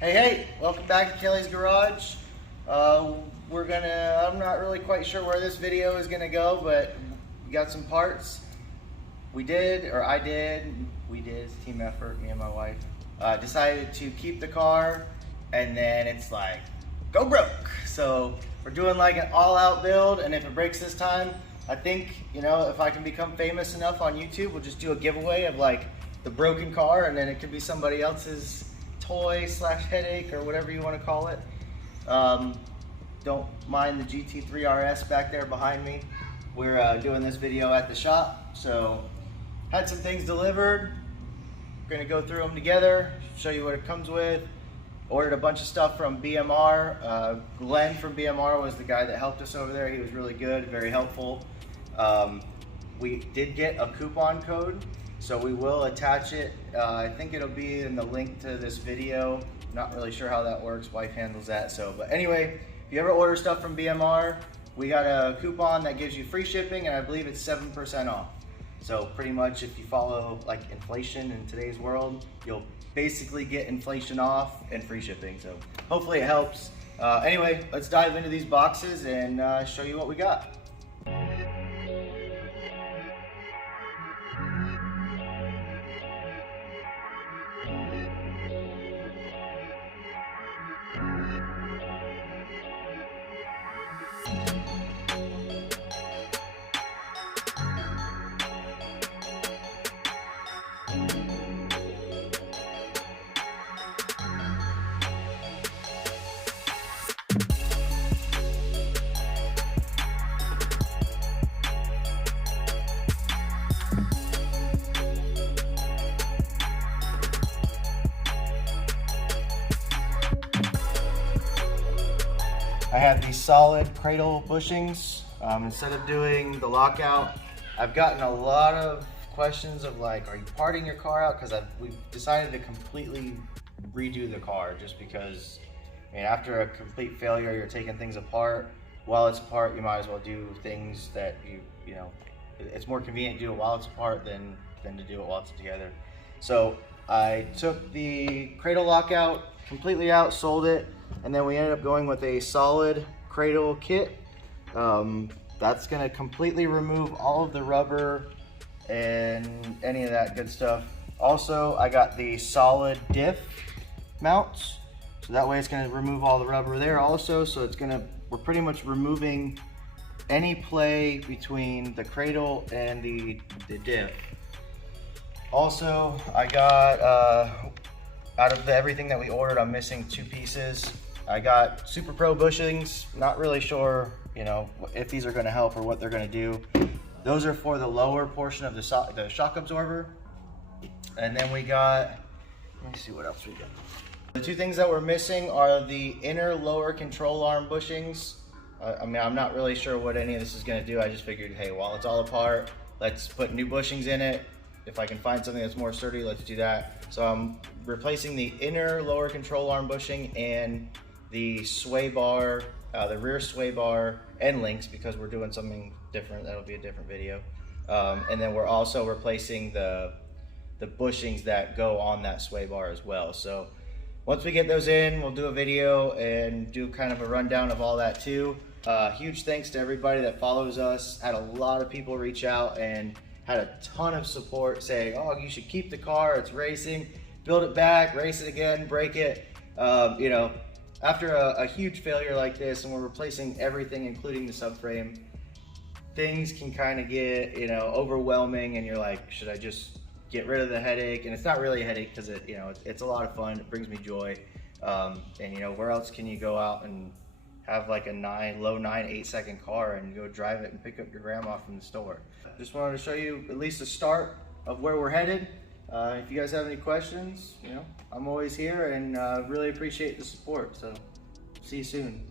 Hey, welcome back to Kelley's Garage. I'm not really quite sure where this video is gonna go, but we got some parts. We did, it's a team effort, me and my wife, decided to keep the car, and then it's like, go broke. So we're doing like an all-out build, and if it breaks this time, I think, if I can become famous enough on YouTube, we'll just do a giveaway of like the broken car, and then it could be somebody else's toy / headache or whatever you want to call it. Don't mind the GT3 RS back there behind me. We're doing this video at the shop, so had some things delivered. We're gonna go through them together, show you what it comes with. Ordered a bunch of stuff from BMR. Glenn from BMR was the guy that helped us over there. He was really good, very helpful. We did get a coupon code, so we will attach it. I think it'll be in the link to this video. Not really sure how that works. Wife handles that. But anyway, if you ever order stuff from BMR, we got a coupon that gives you free shipping, and I believe it's 7% off. So pretty much if you follow like inflation in today's world, you'll basically get inflation off and free shipping. So hopefully it helps. Anyway, let's dive into these boxes and show you what we got. I have these solid Cradle bushings. Instead of doing the lockout, I've gotten a lot of questions of like, are you parting your car out? Because we've decided to completely redo the car just because, after a complete failure, you're taking things apart. While it's apart, you might as well do things that it's more convenient to do it while it's apart than to do it while it's together. So I took the Cradle lockout completely out, sold it, and then we ended up going with a solid Cradle kit. That's gonna completely remove all of the rubber and any of that good stuff. Also, I got the solid diff mounts, so that way it's gonna remove all the rubber there also. So we're pretty much removing any play between the Cradle and the diff. Also, I got, out of everything that we ordered, I'm missing 2 pieces. I got SuperPro bushings. Not really sure, if these are going to help or what they're going to do. Those are for the lower portion of the shock absorber. And then we got, let me see what else we got. The 2 things that we're missing are the inner lower control arm bushings. I'm not really sure what any of this is going to do. I just figured, hey, while it's all apart, let's put new bushings in it. If I can find something that's more sturdy, let's do that. So I'm replacing the inner lower control arm bushing and the sway bar, the rear sway bar end links, because we're doing something different. That'll be a different video. And then we're also replacing the bushings that go on that sway bar as well. So once we get those in, we'll do a video and do kind of a rundown of all that too. Huge thanks to everybody that follows us. Had a lot of people reach out and had a ton of support saying, oh, you should keep the car, it's racing, build it back, race it again, break it. After a huge failure like this, and we're replacing everything, including the subframe, things can kind of get, overwhelming, and you're like, should I just get rid of the headache? And it's not really a headache because it's a lot of fun, it brings me joy. And where else can you go out and have like a low 8-second car and go drive it and pick up your grandma from the store? Just wanted to show you at least the start of where we're headed. If you guys have any questions, I'm always here, and really appreciate the support. So see you soon.